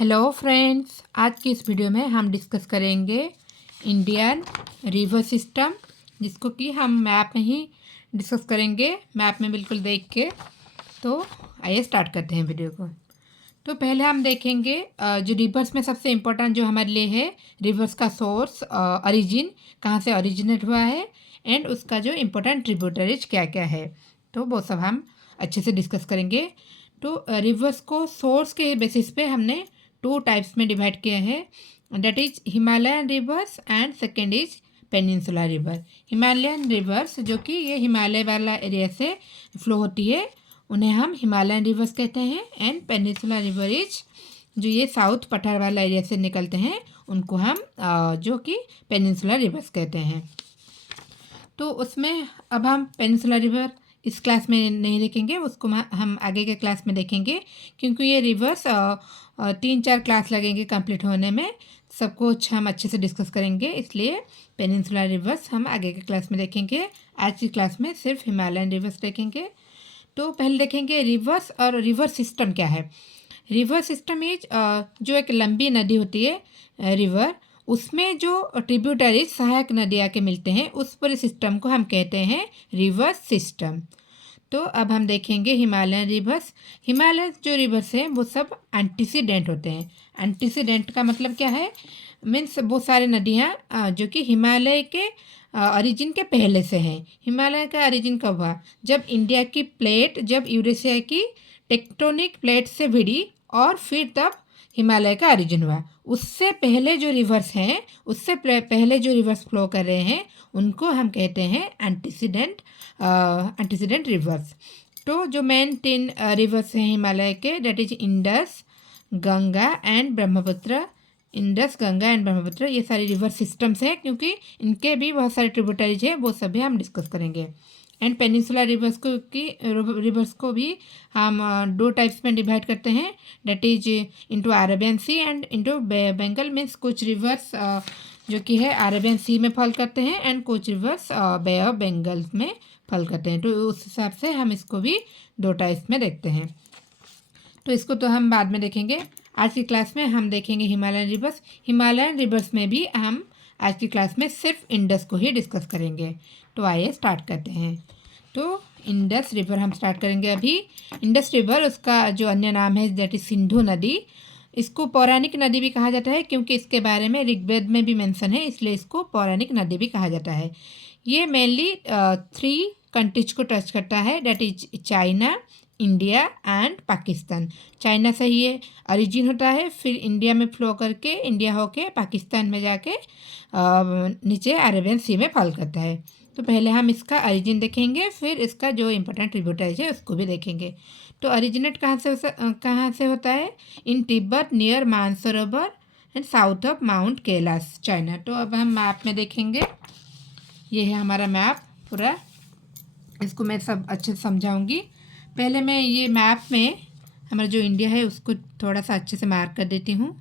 Hello friends, आज की इस वीडियो में हम डिस्कस करेंगे इंडियन रिवर सिस्टम, जिसको कि हम मैप में ही डिस्कस करेंगे, मैप में बिल्कुल देख के। तो आइए स्टार्ट करते हैं वीडियो को। तो पहले हम देखेंगे जो रिवर्स में सबसे इम्पोर्टेंट जो हमारे लिए है, रिवर्स का सोर्स, ओरिजिन, कहाँ से ओरिजिनेट हुआ है, एंड उसका जो इम्पोर्टेंट ट्रिब्यूटरीज क्या क्या है। तो वो सब हम अच्छे से डिस्कस करेंगे। तो रिवर्स को सोर्स के बेसिस पे हमने टू टाइप्स में डिवाइड किया है, that is Himalayan reverse and second is peninsula river. Himalayan reverse जो कि ये हिमालय वाला एरिया से फ्लो होती है, उन्हें हम हिमालयन रिवर्स कहते हैं। एंड पेनिनसुला रिवर इज जो ये साउथ पठार वाला एरिया से निकलते हैं, उनको हम जो कि पेनिनसुला रिवर्स कहते हैं। तो उसमें अब हम पेनिनसुला रिवर इस क्लास में नहीं देखेंगे, उसको हम आगे के क्लास में देखेंगे, क्योंकि ये रिवर्स 3-4 क्लास लगेंगे कंप्लीट होने में। सब कुछ हम अच्छे से डिस्कस करेंगे, इसलिए पेनिनसुला रिवर्स हम आगे के क्लास में देखेंगे। आज की क्लास में सिर्फ हिमालयन रिवर्स देखेंगे। तो पहले देखेंगे रिवर्स और रिवर सिस्टम क्या है। रिवर सिस्टम इज जो एक लंबी नदी होती है रिवर, उसमें जो ट्रिब्यूटरीज सहायक नदियाँ के मिलते हैं, उस पूरे सिस्टम को हम कहते हैं रिवर सिस्टम। तो अब हम देखेंगे हिमालयन रिवर्स। हिमालयन जो रिवर्स हैं वो सब एंटीसीडेंट होते हैं। एंटीसीडेंट का मतलब क्या है, मीन्स वो सारे नदियाँ जो कि हिमालय के ओरिजिन के पहले से हैं। हिमालय का ओरिजिन कब हुआ, जब इंडिया की प्लेट, जब यूरेशिया की टेक्टोनिक प्लेट से भिड़ी और फिर तब हिमालय का ओरिजिन हुआ। उससे पहले जो रिवर्स हैं, उससे पहले जो रिवर्स फ्लो कर रहे हैं, उनको हम कहते हैं एंटीसीडेंट रिवर्स। तो जो मेन 3 रिवर्स हैं हिमालय के, that is Indus, Ganga and Brahmaputra. Indus, Ganga and Brahmaputra ये सारे रिवर सिस्टम्स हैं, क्योंकि इनके भी बहुत सारे ट्रिब्यूटरीज हैं, वो सभी हम डिस्कस करेंगे। एंड पेनिनसुला रिवर्स को भी हम 2 टाइप्स में डिवाइड करते हैं, that is into Arabian Sea and into Bengal. Means कुछ रिवर्स जो कि है अरेबियन सी में फॉल करते हैं, एंड कुछ रिवर्स बे ऑफ बंगाल में फॉल करते हैं। तो उस हिसाब से हम इसको भी 2 टाइप्स में देखते हैं। तो इसको तो हम बाद में देखेंगे। आज की क्लास में हम देखेंगे हिमालयन रिवर्स। हिमालयन रिवर्स में भी हम आज की क्लास में सिर्फ इंडस को ही डिस्कस करेंगे। तो आइए स्टार्ट करते हैं। तो इंडस रिवर हम स्टार्ट करेंगे अभी। इंडस रिवर, उसका जो अन्य नाम है दैट इज सिंधु नदी। इसको पौराणिक नदी भी कहा जाता है, क्योंकि इसके बारे में ऋग्वेद में भी मेंशन है, इसलिए इसको पौराणिक नदी भी कहा जाता है। ये मेनली 3 कंट्रीज को टच करता है, that is China, India and Pakistan. China से ये ओरिजिन होता है, फिर इंडिया में फ्लो करके, इंडिया होके पाकिस्तान में जाके नीचे अरेबियन सी में फॉल करता है। तो पहले हम इसका ओरिजिन देखेंगे, फिर इसका जो इम्पोर्टेंट ट्रिब्यूटरीज है उसको भी देखेंगे। तो ओरिजिनेट कहाँ से होता है, in Tibet near Mansarovar and south of mount Kailash, China. तो अब हम मैप में देखेंगे। ये है हमारा मैप पूरा, इसको मैं सब अच्छे से समझाऊंगी। पहले मैं ये मैप में हमारा जो इंडिया है उसको थोड़ा सा अच्छे से मार्क कर देती हूँ,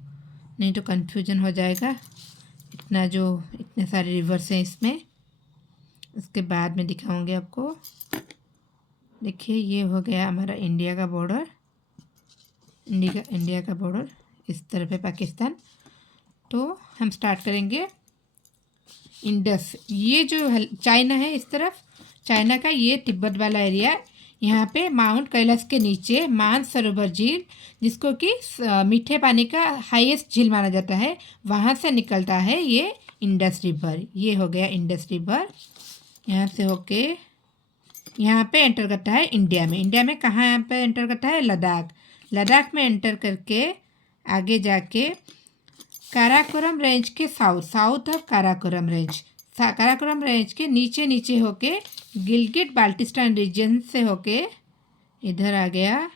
नहीं तो कन्फ्यूजन हो जाएगा। इतने सारे रिवर्स हैं इसमें, उसके बाद में दिखाऊंगी आपको। देखिए ये हो गया हमारा इंडिया का बॉर्डर, इंडिया का बॉर्डर, इस तरफ है पाकिस्तान। तो हम स्टार्ट करेंगे इंडस। ये जो चाइना है इस तरफ, चाइना का ये तिब्बत वाला एरिया, यहाँ पे माउंट कैलाश के नीचे मानसरोवर झील, जिसको कि मीठे पानी का हाईएस्ट झील माना जाता है, वहाँ से निकलता है ये इंडस रिवर। ये हो गया इंडस रिवर। यहाँ से होके यहाँ पे एंटर करता है इंडिया में। इंडिया में कहाँ यहाँ पे एंटर करता है, लद्दाख। लद्दाख में एंटर करके आगे जाके काराकोरम रेंज के साउथ ऑफ काराकोरम रेंज के नीचे होके गिलगिट बाल्टिस्तान रीजन से होके इधर आ गया,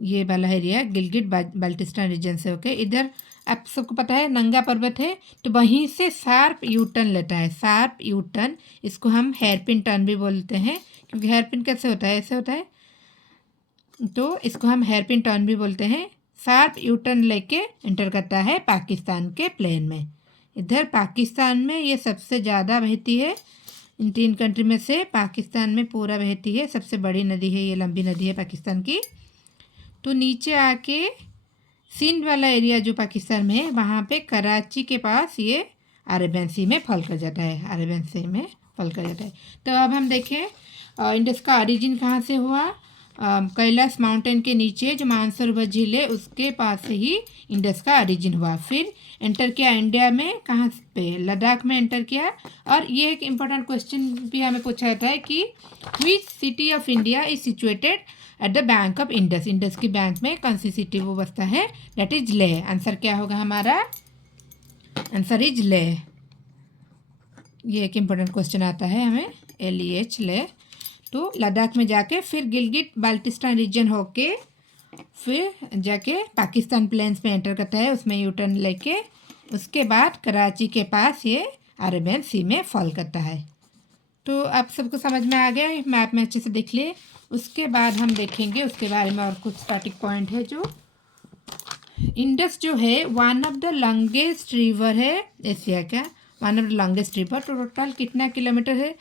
ये वाला एरिया गिलगिट बाल्टिस्तान रीजन से होके इधर। आप सबको पता है नंगा पर्वत है, तो वहीं से शार्प यू टर्न लेता है, शार्प यू टर्न। इसको हम हेयरपिन टर्न भी बोलते हैं, क्योंकि हेयरपिन कैसे होता है, ऐसे होता है, तो इसको हम हेयरपिन टर्न भी बोलते हैं। शार्प यू टर्न लेके एंटर करता है पाकिस्तान के प्लेन में। इधर पाकिस्तान में ये सबसे ज़्यादा बहती है, इन 3 कंट्री में से पाकिस्तान में पूरा बहती है, सबसे बड़ी नदी है, ये लंबी नदी है पाकिस्तान की। तो नीचे आके सिंध वाला एरिया जो पाकिस्तान में है वहाँ पे कराची के पास ये अरेबियन सी में फल कर जाता है, अरेबियन सी में फल कर जाता है। तो अब हम देखें इंडस का ओरिजिन कहाँ से हुआ। कैलाश माउंटेन के नीचे जो मानसरोवर झील है उसके पास से ही इंडस का ओरिजिन हुआ। फिर एंटर किया इंडिया में, कहाँ पे, लद्दाख में एंटर किया। और ये एक इम्पोर्टेंट क्वेश्चन भी हमें पूछा जाता है कि which city of India is situated at the bank of Indus. Indus की बैंक में कौन सी सिटी वो बसता है, दैट इज लेह। आंसर क्या होगा हमारा, आंसर इज लेह। ये एक इम्पोर्टेंट क्वेश्चन आता है हमें, LEH लेह। तो लद्दाख में जाके फिर गिलगिट बाल्टिस्तान रीजन होके फिर जाके पाकिस्तान प्लेन्स में एंटर करता है, उसमें यू टर्न लेके उसके बाद कराची के पास ये अरेबियन सी में फॉल करता है। तो आप सबको समझ में आ गया, मैप में अच्छे से देख लिए। उसके बाद हम देखेंगे उसके बारे में और कुछ स्टार्टिंग पॉइंट है। जो इंडस जो है one of the longest river है एशिया का, one of the longest river. तो टोटल कितना किलोमीटर है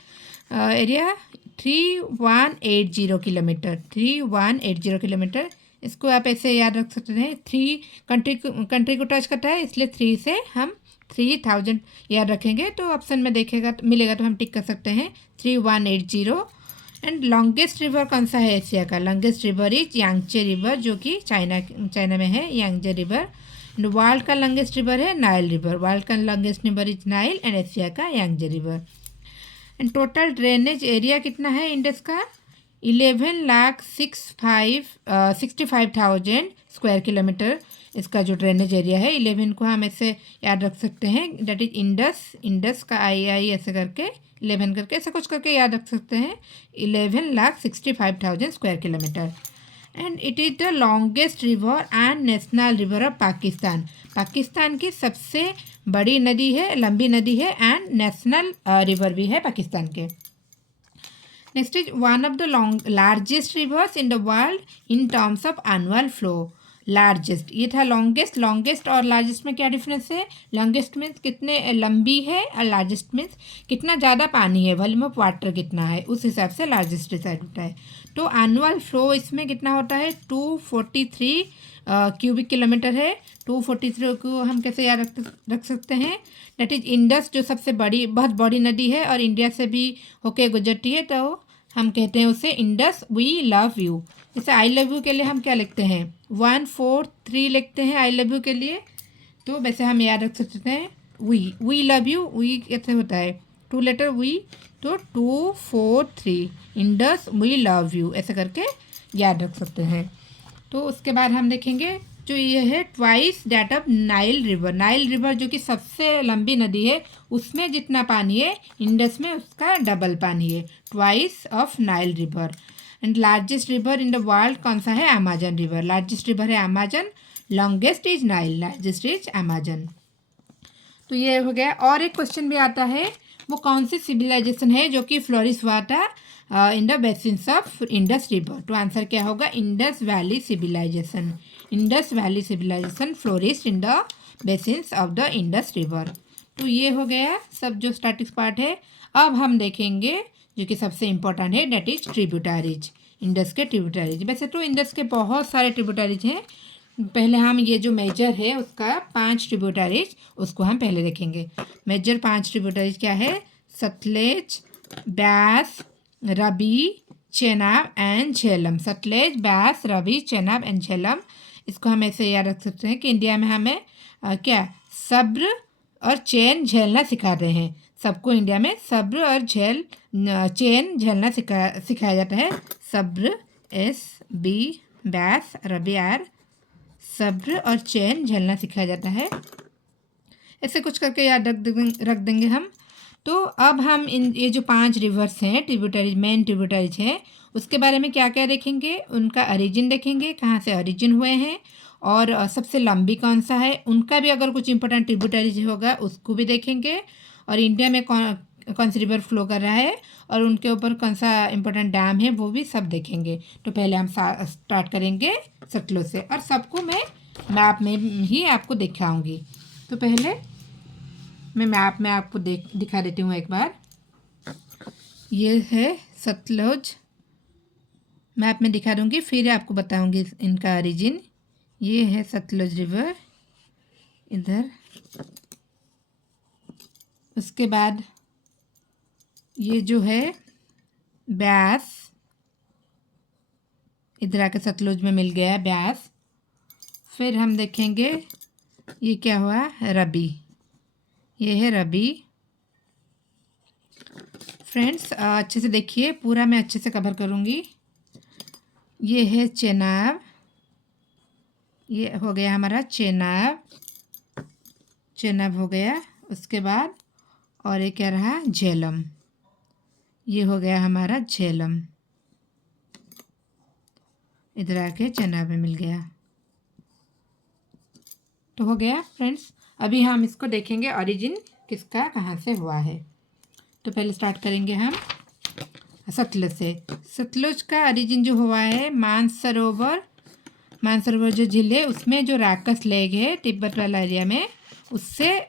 एरिया, 3180 किलोमीटर, 3180 किलोमीटर। इसको आप ऐसे याद रख सकते हैं, 3 कंट्री को टच करता है, इसलिए 3 से हम 3000 याद रखेंगे। तो ऑप्शन में देखेगा मिलेगा तो हम टिक कर सकते हैं 3180। एंड लॉन्गेस्ट रिवर कौन सा है एशिया का, longest river is Yangtze river, जो कि चाइना में है यांगजे रिवर। एंड वर्ल्ड का लॉन्गेस्ट रिवर है नाइल रिवर, वर्ल्ड का longest river is Nile and Asia का Yangtze river. And total drainage area कितना है इंडस का, 11,65,000 स्क्वायर किलोमीटर इसका जो ड्रेनेज एरिया है। 11 को हम ऐसे याद रख सकते हैं, दैट इज इंडस का आई ऐसे करके 11 करके ऐसा कुछ करके याद रख सकते हैं, 11,65,000 square kilometre. And it is the longest river and national river of Pakistan, Pakistan की सबसे बड़ी नदी है, लंबी नदी है एंड नेशनल रिवर भी है पाकिस्तान के। Next is one of the largest reverse in the world in terms of annual flow. Largest ये था लॉन्गेस्ट, लॉन्गेस्ट और लार्जेस्ट में क्या डिफरेंस है, लॉन्गेस्ट मीन्स कितने लंबी है और लार्जेस्ट मीन्स कितना ज़्यादा पानी है, वॉल्यूम ऑफ वाटर कितना है, उस हिसाब से लार्जेस्ट डिसाइड होता है। तो एनुअल फ्लो इसमें कितना होता है, 243 क्यूबिक किलोमीटर है। 243 को हम कैसे याद रख सकते हैं, दैट इज इंडस जो सबसे बड़ी बहुत बड़ी नदी है और इंडिया से भी होके गुजरती है, तो हम कहते हैं उसे इंडस वी लव यू। जैसे आई लव यू के लिए हम क्या लिखते हैं, 143 लिखते हैं आई लव यू के लिए। तो वैसे हम याद रख सकते हैं वी लव यू, वी कैसे होता है 2 लेटर वी, तो 243 इंडस वी लव यू ऐसे करके याद रख सकते हैं। तो उसके बाद हम देखेंगे जो ये है twice that of Nile river, Nile river जो कि सबसे लंबी नदी है, उसमें जितना पानी है इंडस में उसका डबल पानी है, twice of Nile river. And largest river in the world कौन सा है, अमेजन रिवर, लार्जेस्ट रिवर है Amazon, longest is Nile, largest is Amazon. तो ये हो गया। और एक क्वेश्चन भी आता है, वो कौन सी सिविलाइजेशन है जो कि फ्लोरिश हुआ था in the basins of Indus river. तो आंसर क्या होगा, Indus Valley Civilisation, Indus Valley Civilisation flourish in the basins of the Indus river. तो ये हो गया सब जो स्टैटिक्स पार्ट है। अब हम देखेंगे जो कि सबसे इम्पोर्टेंट है, डेट इज ट्रिब्यूटरीज, इंडस के ट्रिब्यूटरीज। वैसे तो इंडस के बहुत सारे ट्रिब्यूटरीज हैं, पहले हम ये जो मेजर है उसका 5 ट्रिब्यूटरीज उसको हम पहले देखेंगे। मेजर 5 ट्रिब्यूटरीज क्या है, सतलेज, ब्यास, रवि, चेनाब एंड झेलम। सतलेज, ब्यास, रवि, चेनाब एंड झेलम, इसको हम ऐसे याद रख सकते हैं कि इंडिया में हमें क्या सब्र और चैन झेलना सिखा रहे हैं। सबको इंडिया में सब्र और चैन झेलना सिखाया जाता है। सब्र SB, ब्यास रवि R, सब्र और चैन झेलना सिखाया जाता है। ऐसे कुछ करके याद रख देंगे हम। तो अब हम ये जो 5 रिवर्स हैं ट्रिब्यूटरीज, मेन ट्रिब्यूटरीज हैं, उसके बारे में क्या क्या देखेंगे, उनका ओरिजिन देखेंगे, कहाँ से ओरिजिन हुए हैं और सबसे लंबी कौन सा है, उनका भी अगर कुछ इंपॉर्टेंट ट्रिब्यूटरीज होगा उसको भी देखेंगे, और इंडिया में कौन सी रिवर फ्लो कर रहा है और उनके ऊपर कौन सा इंपॉर्टेंट डैम है वो भी सब देखेंगे। तो पहले हम स्टार्ट करेंगे सतलुज से, और सबको मैं मैप में ही आपको दिखाऊंगी। तो पहले मैं मैप में आपको दिखा देती हूँ एक बार। ये है सतलुज, मैप में दिखा दूँगी, फिर आपको बताऊँगी इनका ओरिजिन। ये है सतलुज रिवर इधर। उसके बाद ये जो है ब्यास, इधर आके सतलुज में मिल गया है ब्यास। फिर हम देखेंगे ये क्या हुआ, रबी, ये है रबी। फ्रेंड्स अच्छे से देखिए, पूरा मैं अच्छे से कवर करूँगी। ये है चेनाब, ये हो गया हमारा चेनाब, चेनाब हो गया। उसके बाद और ये क्या रहा, झेलम, ये हो गया हमारा झेलम, इधर आके चेनाब में मिल गया। तो हो गया फ्रेंड्स। अभी हम इसको देखेंगे ओरिजिन किसका कहाँ से हुआ है। तो पहले स्टार्ट करेंगे हम सतलुज से। सतलुज का ओरिजिन जो हुआ है मानसरोवर, मानसरोवर जो झील है उसमें जो राक्षस लेक है तिब्बत वाला एरिया में, उससे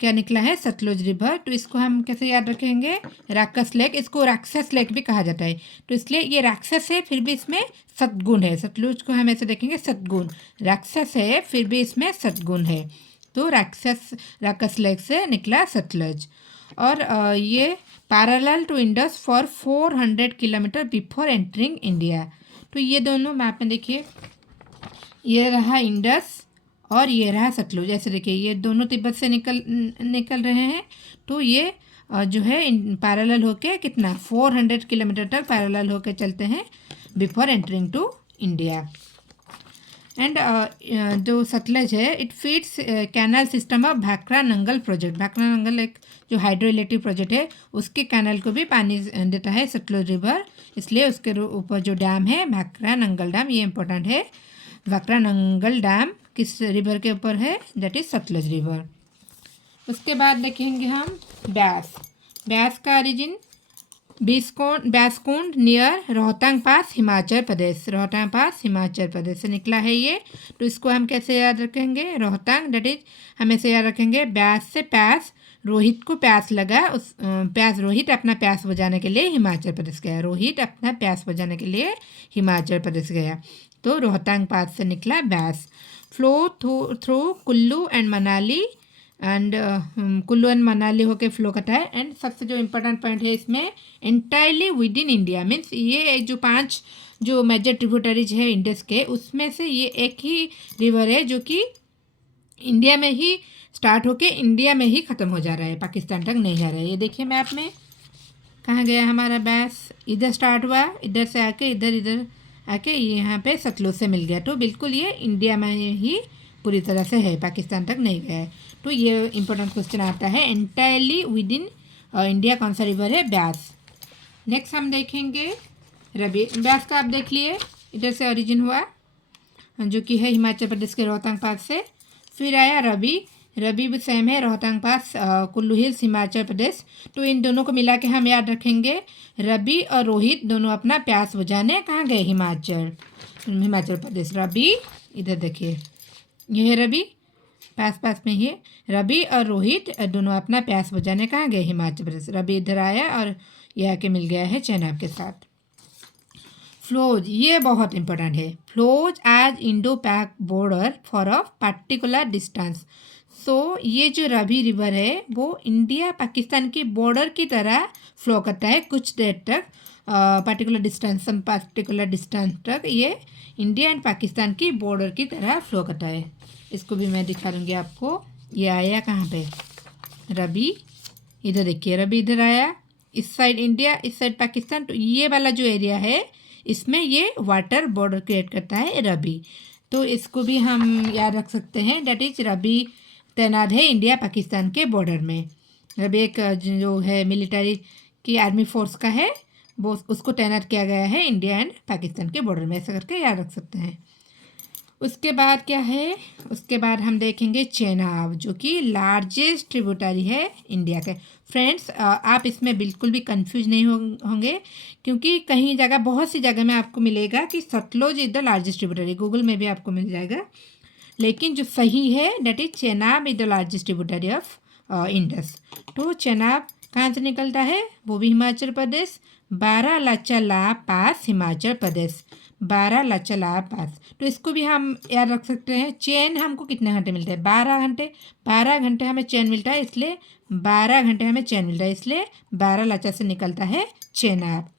क्या निकला है, सतलुज रिवर। तो इसको हम कैसे याद रखेंगे, राक्षस लेक, इसको राक्षस लेक भी कहा जाता है। तो इसलिए ये राक्षस है फिर भी इसमें सतगुण है। सतलुज को हम ऐसे देखेंगे सतगुण, राक्षस है फिर भी इसमें सतगुण है। तो राक्षस लेक से निकला सतलुज। और ये parallel to Indus for 400 kilometre before entering India. तो ये दोनों मैप में देखिए, ये रहा इंडस और ये रहा सतलुज। ऐसे देखिए ये दोनों तिब्बत से निकल रहे हैं। तो ये जो है पैरेलल होके कितना 400 किलोमीटर तक पैरेलल होके चलते हैं before entering to India. And जो सतलज है it feeds canal system of Bhakra Nangal project. Bhakra Nangal एक जो हाइड्रो इलेक्ट्रिक प्रोजेक्ट है उसके कैनल को भी पानी देता है सतलुज रिवर। इसलिए उसके ऊपर जो डैम है भाखरा नंगल डैम, ये इम्पोर्टेंट है। भाखरा नंगल डैम किस रिवर के ऊपर है, दैट इज सतलुज रिवर। उसके बाद देखेंगे हम ब्यास। ब्यास का ओरिजिन ब्यासकुंड नियर रोहतांग पास हिमाचल प्रदेश, रोहतांग पास हिमाचल प्रदेश से निकला है ये। तो इसको हम कैसे याद रखेंगे, रोहतांग दैट इज हम ऐसे याद रखेंगे ब्यास से प्यास, रोहित को प्यास लगा, उस प्यास रोहित अपना प्यास बुझाने के लिए हिमाचल प्रदेश गया, रोहित अपना प्यास बुझाने के लिए हिमाचल प्रदेश गया। तो रोहतांग पास से निकला Beas. Flow through Kullu and Manali, and Kullu and Manali होके फ्लो करता है। एंड सबसे जो इम्पोर्टेंट पॉइंट है इसमें entirely with in India, means ये जो 5 जो मेजर ट्रिब्यूटरीज है इंडस के उसमें से ये एक ही रिवर है जो कि इंडिया में ही स्टार्ट होके इंडिया में ही ख़त्म हो जा रहा है, पाकिस्तान तक नहीं जा रहा है। ये देखिए मैप में कहाँ गया हमारा ब्यास, इधर स्टार्ट हुआ, इधर से आके इधर आके यहाँ पे सतलुज से मिल गया। तो बिल्कुल ये इंडिया में ही पूरी तरह से है, पाकिस्तान तक नहीं गया है। तो ये इंपॉर्टेंट क्वेश्चन आता है एंटायरली विद इन इंडिया कौन सा रिवर है, ब्यास। नेक्स्ट हम देखेंगे रबी। ब्यास का आप देख लिए, इधर से ओरिजिन हुआ जो कि है हिमाचल प्रदेश के रोहतांग पास से। फिर आया रबी, रबी भी सेम है, रोहतांग पास कुल्लू हिल्स हिमाचल प्रदेश। तो इन दोनों को मिला के हम याद रखेंगे रबी और रोहित दोनों अपना प्यास बुझाने कहाँ गए, हिमाचल प्रदेश। रबी इधर देखिए ये है रबी, पास में ही रबी और रोहित दोनों अपना प्यास बुझाने कहाँ गए, हिमाचल प्रदेश। रबी इधर आया और यह आके मिल गया है चेनाब के साथ। फ्लोज, ये बहुत इंपॉर्टेंट है। Flows as Indo Pak border for a particular distance. So ये जो रबी रिवर है वो इंडिया पाकिस्तान की बॉर्डर की तरह फ्लो करता है कुछ देर तक, पर्टिकुलर डिस्टेंस तक ये इंडिया एंड पाकिस्तान की बॉर्डर की तरह फ्लो करता है। इसको भी मैं दिखा दूँगी आपको। ये आया कहाँ पे, रबी, इधर देखिए रबी इधर आया, इस साइड इंडिया इस साइड पाकिस्तान। तो ये वाला जो एरिया है इसमें ये वाटर बॉर्डर क्रिएट करता है रबी। तो इसको भी हम याद रख सकते हैं, डेट इज रबी तैनात है इंडिया पाकिस्तान के बॉर्डर में। रबी एक जो है मिलिट्री की आर्मी फोर्स का है, वो उसको तैनात किया गया है इंडिया एंड पाकिस्तान के बॉर्डर में, ऐसा करके याद रख सकते हैं। उसके बाद क्या है, उसके बाद हम देखेंगे चेनाब जो कि लार्जेस्ट ट्रिब्यूटरी है इंडिया के। फ्रेंड्स आप इसमें बिल्कुल भी कंफ्यूज नहीं होंगे क्योंकि कहीं जगह बहुत सी जगह में आपको मिलेगा कि Sutlej is the largest tributary, Google में भी आपको मिल जाएगा। लेकिन जो सही है that is Chenab is the largest tributary of Indus. तो चेनाब कहाँ से निकलता है, वो भी हिमाचल प्रदेश, बारालाचा पास हिमाचल प्रदेश। बारालाचा ला पास। तो इसको भी हम याद रख सकते हैं। चैन हमको कितने घंटे मिलते हैं? 12 घंटे। 12 घंटे हमें चैन मिलता है, इसलिए 12 घंटे हमें चैन मिलता है, इसलिए बारालाचा से निकलता है चेनाब।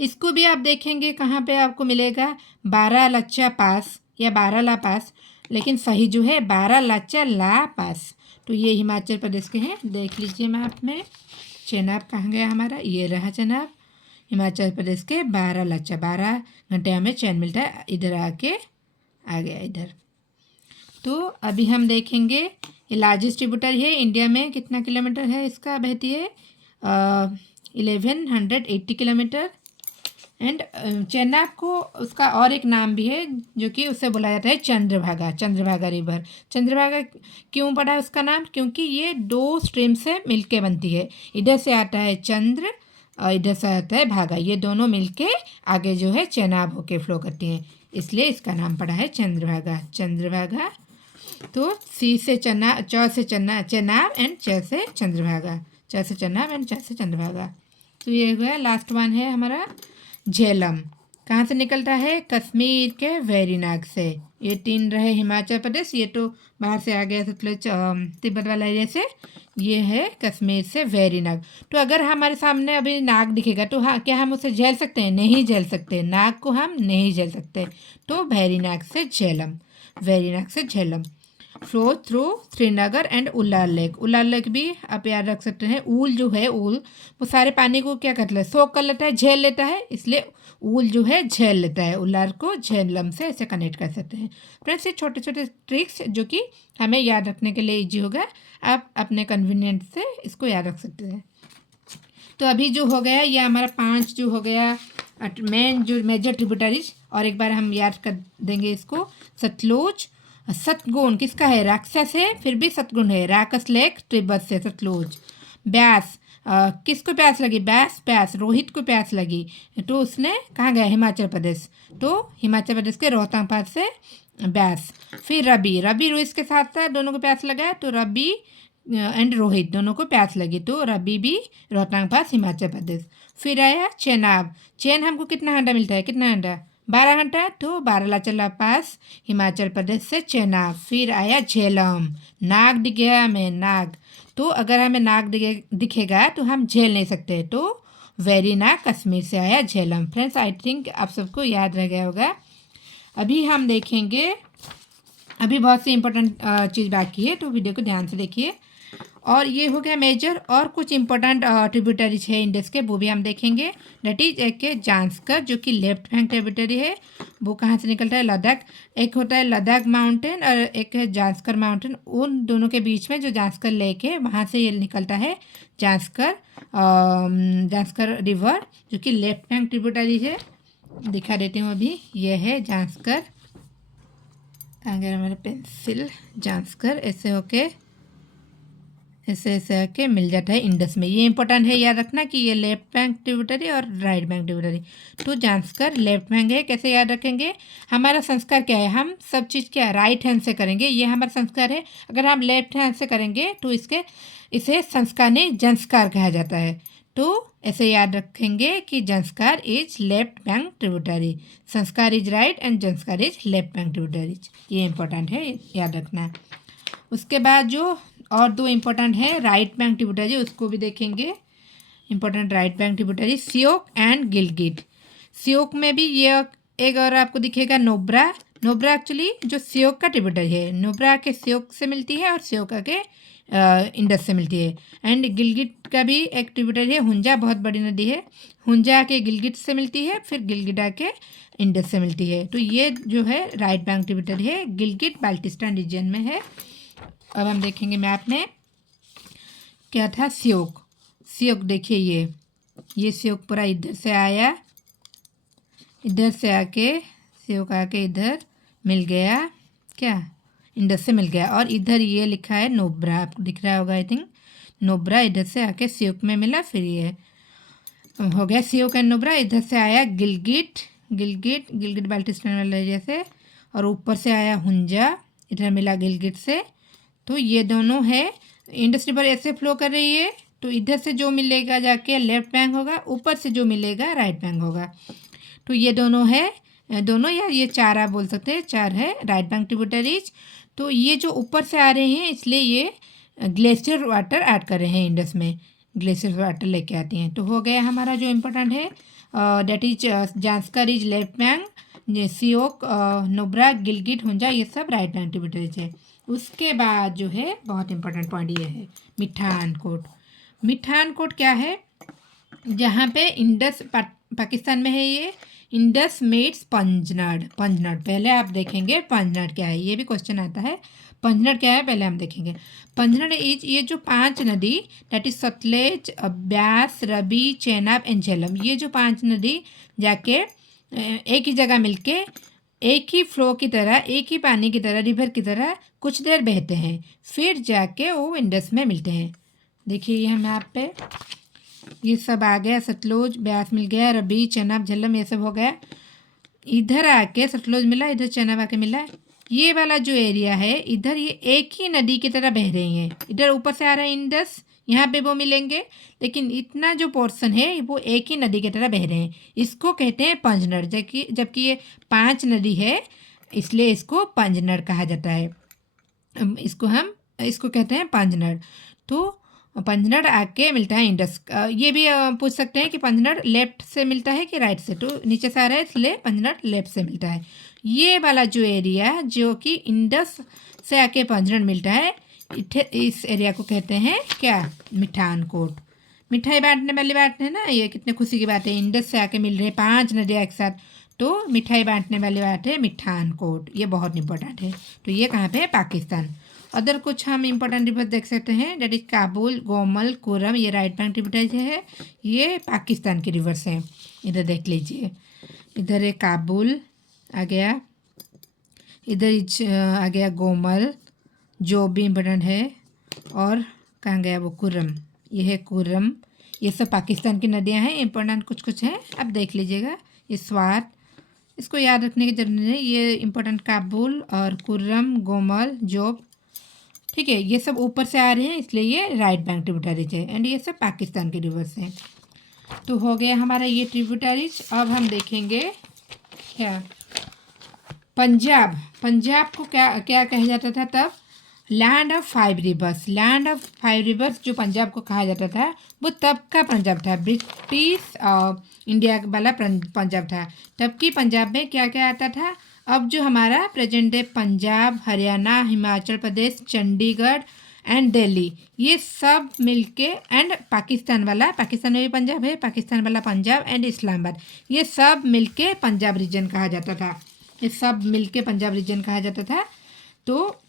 इसको भी आप देखेंगे कहाँ पे आपको मिलेगा, बारालाचा पास या बाराला पास, लेकिन सही जो है बारालाचा ला पास। तो ये हिमाचल प्रदेश के हैं। देख लीजिए मैप में चेनाब कहाँ गया हमारा, ये रहा चेनाब, हिमाचल प्रदेश के बारालाचा। 12 घंटे हमें चैन मिलता है, इधर आके आ गया इधर। तो अभी हम देखेंगे ये लार्जेस्ट ट्रिब्यूटरी है इंडिया में, कितना किलोमीटर है इसका बहती है, 1180 किलोमीटर। एंड चेनाब को उसका और एक नाम भी है जो कि उसे बुलाया जाता है चंद्रभागा, चंद्रभागा रिवर। चंद्रभागा क्यों पड़ा है उसका नाम? क्योंकि ये 2 स्ट्रीम से मिलके बनती है। इधर से आता है चंद्र और इधर से आता है भागा, ये दोनों मिलके आगे जो है चेनाब होके फ्लो करती हैं, इसलिए इसका नाम पड़ा है चंद्रभागा। चंद्रभागा। तो सी से चना, च से चेनाब एंड च से चंद्रभागा, च से चेनाब एंड च से चंद्रभागा। तो ये गया। लास्ट वन है हमारा झेलम। कहाँ से निकलता है? कश्मीर के वेरीनाग से। ये 3 रहे हिमाचल प्रदेश, ये तो बाहर से आ गया सतलुज तिब्बत वाला एरिया से। ये है कश्मीर से वेरीनाग। तो अगर हमारे सामने अभी नाग दिखेगा तो हाँ, क्या हम उसे झेल सकते हैं? नहीं झेल सकते, नाग को हम नहीं झेल सकते। तो वेरीनाग से झेलम, वेरीनाग से Jhelum. Flow through Srinagar and Ular lake. Ular lake भी आप याद रख सकते हैं। ऊल जो है, ऊल वो सारे पानी को क्या कर लेता है? सोख कर लेता है, झेल लेता है, इसलिए ऊल जो है झेल लेता है। उलार को झेलम से ऐसे कनेक्ट कर सकते हैं। फ्रेंड्स, ये छोटे छोटे ट्रिक्स जो कि हमें याद रखने के लिए ईजी होगा, आप अपने कन्वीनियंट से इसको याद रख सकते हैं। तो अभी जो हो गया ये हमारा 5 जो हो गया मेन जो मेजर ट्रिब्यूटरीज, और एक बार हम याद कर देंगे इसको। सतलुज, सतगुण किसका है? राक्षस है, फिर भी सतगुण है। राकस लेक तिब्बत से सतलुज। ब्यास, किसको प्यास लगी? प्यास रोहित को प्यास लगी, तो उसने कहाँ गया? हिमाचल प्रदेश। तो हिमाचल प्रदेश के रोहतांग पास से ब्यास। फिर रवि, रोहित के साथ था, दोनों को प्यास लगा, तो रवि एंड रोहित दोनों को प्यास लगी, तो रवि भी रोहतांग पास हिमाचल प्रदेश। फिर आया चेनाब। चैन हमको कितना घंटा मिलता है? कितना घंटा? 12 घंटा। तो बारालाचा पास हिमाचल प्रदेश से चेनाब। फिर आया झेलम। नाग दिख गया हमें, नाग। तो अगर हमें नाग दिखेगा तो हम झेल नहीं सकते, तो वेरीनाग कश्मीर से आया झेलम। फ्रेंड्स, आई थिंक आप सबको याद रह गया होगा। अभी हम देखेंगे, अभी बहुत सी इंपॉर्टेंट चीज़ बाकी है, तो वीडियो को ध्यान से देखिए। और ये हो गया मेजर, और कुछ इंपॉर्टेंट ट्रिब्यूटरीज है इंडस के, वो भी हम देखेंगे। दैट इज एक है जांस्कर जो कि लेफ्ट बैंक ट्रिब्यूटरी है, वो कहाँ से निकलता है? लद्दाख। एक होता है लद्दाख माउंटेन और एक है जांस्कर माउंटेन, उन दोनों के बीच में जो जांस्कर लेक है वहाँ से ये निकलता है जांस्कर, जांस्कर रिवर जो कि लेफ्ट बैंक ट्रिब्यूटरी है। दिखा देती हूँ अभी, ये है जांस्कर, कहाँ गया मेरा पेंसिल? जांस्कर ऐसे होके ऐसे ऐसे आके मिल जाता है इंडस में। ये इंपॉर्टेंट है याद रखना कि ये लेफ्ट बैंक ट्रिब्यूटरी और राइट बैंक ट्रिब्यूटरी। तो जांस्कर लेफ्ट बैंक है। कैसे याद रखेंगे? हमारा संस्कार क्या है? हम सब चीज़ क्या राइट हैंड से करेंगे, ये हमारा संस्कार है। अगर हम लेफ्ट हैंड से करेंगे तो इसे संस्कार नहीं जंस्कार कहा जाता है। तो ऐसे याद रखेंगे कि Zanskar is left bank tributary, संस्कार is right and Zanskar is left bank tributaries. ये इंपॉर्टेंट है, याद रखना। उसके बाद जो और 2 इम्पोर्टेंट है राइट बैंक ट्रिब्यूटरी, उसको भी देखेंगे। Important right bank tributary Shyok and Gilgit. Shyok में भी ये एक और आपको दिखेगा नुब्रा। नुब्रा एक्चुअली जो सियोक का ट्रिब्यूटरी है, नुब्रा के सियोक से मिलती है और सियोक के इंडस से मिलती है। एंड गिलगिट का भी एक ट्रिब्यूटरी है, हुंजा बहुत बड़ी नदी है, हुंजा के गिलगिट से मिलती है, फिर गिलगिटा के इंडस से मिलती है। तो ये जो है राइट बैंक ट्रिब्यूटरी है, गिलगिट बाल्टिस्तान रीजन में है। अब हम देखेंगे मैप में क्या था। सियोक, सियोक देखिए, ये सियोक पूरा इधर से आया, इधर से आके सियोक आके इधर मिल गया, क्या इंडस से मिल गया। और इधर ये लिखा है नुब्रा, आपको दिख रहा होगा आई थिंक, नुब्रा इधर से आके सियोक में मिला, फिर ये हो गया सियोक एंड नुब्रा। इधर से आया गिलगिट, गिलगिट बाल्टिस्तान वाला एरिया से, और ऊपर से आया हुंजा, इधर मिला गिलगिट से। तो ये दोनों है, इंडस रिवर ऐसे फ्लो कर रही है, तो इधर से जो मिलेगा जाके लेफ्ट बैंक होगा, ऊपर से जो मिलेगा राइट बैंक होगा। तो ये दोनों है दोनों, या ये 4 आप बोल सकते हैं, 4 है राइट बैंक ट्रिब्यूटरीज। तो ये जो ऊपर से आ रहे हैं इसलिए ये ग्लेशियर वाटर ऐड कर रहे हैं इंडस में, ग्लेशियर वाटर लेके आते हैं। तो हो गया हमारा जो इम्पोर्टेंट है, that is Zanskar is left bank, Shyok, Nubra, Gilgit, Hunza, ये सब राइट बैंक ट्रिब्यूटरीज है। उसके बाद जो है बहुत इंपॉर्टेंट पॉइंट ये है मिठान कोट। मिठान कोट क्या है? जहाँ पे इंडस पाकिस्तान में है ये, इंडस मेट्स पंजनाड। पंजनाड पहले आप देखेंगे पंजनाड क्या है, ये भी क्वेश्चन आता है। पंजनाड क्या है पहले हम देखेंगे। पंजनाड इज, ये जो 5 नदी, that is Sutlej, Beas, Ravi, Chenab and Jhelum, ये जो 5 नदी जाके एक ही जगह मिलके एक ही फ्लो की तरह, एक ही पानी की तरह, रिवर की तरह कुछ देर बहते हैं, फिर जाके वो इंडस में मिलते हैं। देखिए ये मैप पे ये सब आ गया, सतलुज, ब्यास मिल गया, रबी, चेनाब, झेलम, ये सब हो गया। इधर आके सतलुज मिला, इधर चेनाब आके मिला। ये वाला जो एरिया है इधर, ये एक ही नदी की तरह बह रही हैं। इधर ऊपर से आ रहा है इंडस, यहाँ पे वो मिलेंगे, लेकिन इतना जो पोर्शन है वो एक ही नदी की तरह बह रहे हैं। इसको कहते हैं पंजनड, जबकि ये 5 नदी है इसलिए इसको पंजनड कहा जाता है। इसको कहते हैं पंजनड। तो पंजनड आके मिलता है इंडस। ये भी पूछ सकते हैं कि पंजनड लेफ्ट से मिलता है कि राइट से, तो नीचे से आ रहा है इसलिए पंजनड लेफ्ट से मिलता है। ये वाला जो एरिया जो कि इंडस से आके पंजनड मिलता है, इस एरिया को कहते हैं क्या? मिठान कोट। मिठाई बांटने वाली बात है ना, ये कितने खुशी की बात है, इंडस से आके मिल रहे हैं 5 नदियाँ एक साथ, तो मिठाई बांटने वाली बात है मिठान कोट। ये बहुत इंपॉर्टेंट है। तो ये कहाँ पे है? पाकिस्तान। अदर कुछ हम इंपॉर्टेंट रिवर देख सकते हैं, डेट इज काबुल, गोमल, कोरम, ये राइट बैंक ट्रिब्यूटरीज है, ये पाकिस्तान के रिवर्स हैं। इधर देख लीजिए, इधर है काबुल आ गया, इधर आ गया गोमल जो भी इम्पोर्टेंट है, और कहाँ गया वो कुरम, ये है कुरम। ये सब पाकिस्तान की नदियाँ हैं, इम्पोर्टेंट कुछ कुछ हैं, अब देख लीजिएगा। ये स्वात, इसको याद रखने की जरूरत नहीं, ये इम्पोर्टेंट काबुल और कुर्रम, गोमल, जोब, ठीक है। ये सब ऊपर से आ रहे हैं इसलिए ये राइट बैंक ट्रिब्यूटरीज है, एंड ये सब पाकिस्तान के रिवर्स हैं। तो हो गया हमारा ये ट्रिब्यूटरीज। अब हम देखेंगे क्या पंजाब। पंजाब को क्या क्या कहा जाता था तब? Land of 5 reverse. Land of 5 reverse जो पंजाब को कहा जाता था वो तब का पंजाब था, ब्रिटिश इंडिया वाला पंजाब था। तब की पंजाब में क्या क्या आता था? अब जो हमारा present day Punjab, Haryana, Himachal Pradesh, Chandigarh and Delhi, ये सब मिलके, एंड पाकिस्तान वाला, पाकिस्तान में भी पंजाब है, पाकिस्तान वाला पंजाब एंड इस्लामाबाद, ये सब मिलके पंजाब रीजन कहा जाता था। ये सब मिलके पंजाब रीजन कहा जाता था। तो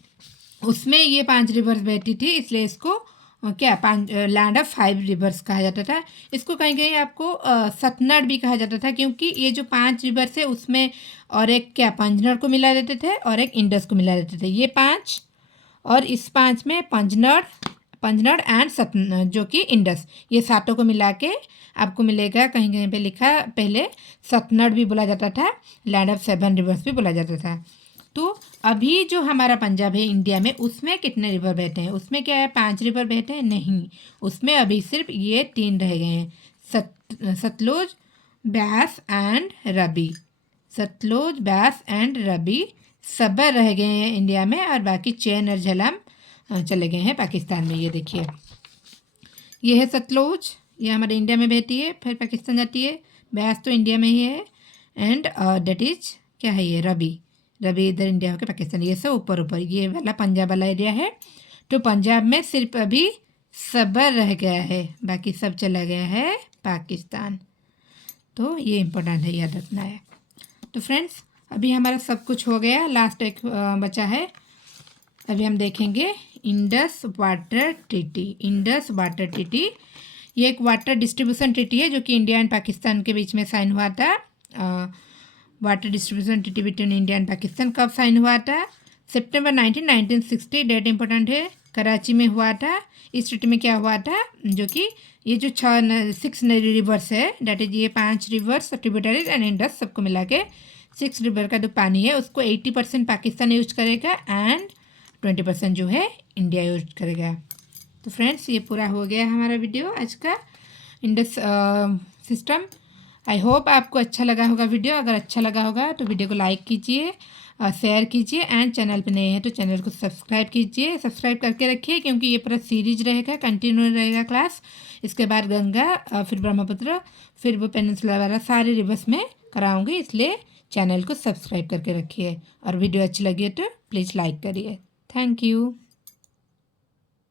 उसमें ये 5 रिवर्स बहती थी, इसलिए इसको क्या लैंड ऑफ 5 रिवर्स कहा जाता था। इसको कहीं कहीं आपको सतनड़ भी कहा जाता था, क्योंकि ये जो 5 रिवर्स है उसमें और एक क्या पंजनड़ को मिला देते थे और एक इंडस को मिला देते थे। ये 5 और इस 5 में पंजनड़ एंड सतनड़ जो कि इंडस, ये सातों को मिला के आपको मिलेगा। कहीं कहीं पे लिखा पहले सतनड़ भी बोला जाता था, लैंड ऑफ 7 रिवर्स भी बोला जाता था। तो अभी जो हमारा पंजाब है इंडिया में, उसमें कितने रिवर बहते हैं? उसमें क्या है 5 रिवर बहते हैं? नहीं, उसमें अभी सिर्फ ये 3 रह गए हैं, सतलुज, ब्यास एंड रबी। सतलुज, ब्यास एंड रबी सब रह गए हैं इंडिया में, और बाकी चेन और झेलम चले गए हैं पाकिस्तान में। ये देखिए, ये है सतलुज, ये हमारे इंडिया में बहती है, फिर पाकिस्तान जाती है। ब्यास तो इंडिया में ही है, एंड डेट इज क्या है ये रबी, रबी इधर इंडिया होकर पाकिस्तान। ये सब ऊपर ऊपर, ये वाला पंजाब वाला एरिया है। तो पंजाब में सिर्फ अभी सबर रह गया है, बाकी सब चला गया है पाकिस्तान। तो ये इम्पोर्टेंट है, याद रखना है। तो फ्रेंड्स अभी हमारा सब कुछ हो गया, लास्ट एक बचा है। अभी हम देखेंगे Indus water treaty. Indus water treaty ये एक वाटर डिस्ट्रीब्यूशन ट्रीटी है जो कि इंडिया एंड पाकिस्तान के बीच में साइन हुआ था। Water distribution treaty between India and Pakistan कब साइन हुआ था? सितंबर 1960, डेट इंपॉर्टेंट है, कराची में हुआ था। इस ट्रीटी में क्या हुआ था, जो कि ये जो 6 रिवर्स है, डेट इज ये 5 रिवर्स, ट्रिब्यूटरीज एंड इंडस, सबको मिला के 6 रिवर का जो पानी है उसको 80% पाकिस्तान यूज करेगा एंड 20% जो है इंडिया यूज करेगा। तो फ्रेंड्स ये पूरा हो गया हमारा वीडियो आज का इंडस सिस्टम। आई होप आपको अच्छा लगा होगा वीडियो। अगर अच्छा लगा होगा तो वीडियो को लाइक कीजिए और शेयर कीजिए, एंड चैनल पे नए हैं तो चैनल को सब्सक्राइब कीजिए, सब्सक्राइब करके रखिए, क्योंकि ये पूरा सीरीज रहेगा, कंटिन्यू रहेगा क्लास। इसके बाद गंगा, फिर ब्रह्मपुत्र, फिर वो पेनिनसुला वाला सारे रिवर्स में कराऊंगी, इसलिए चैनल को सब्सक्राइब करके रखिए। और वीडियो अच्छी लगी है तो प्लीज़ लाइक करिए। Thank you.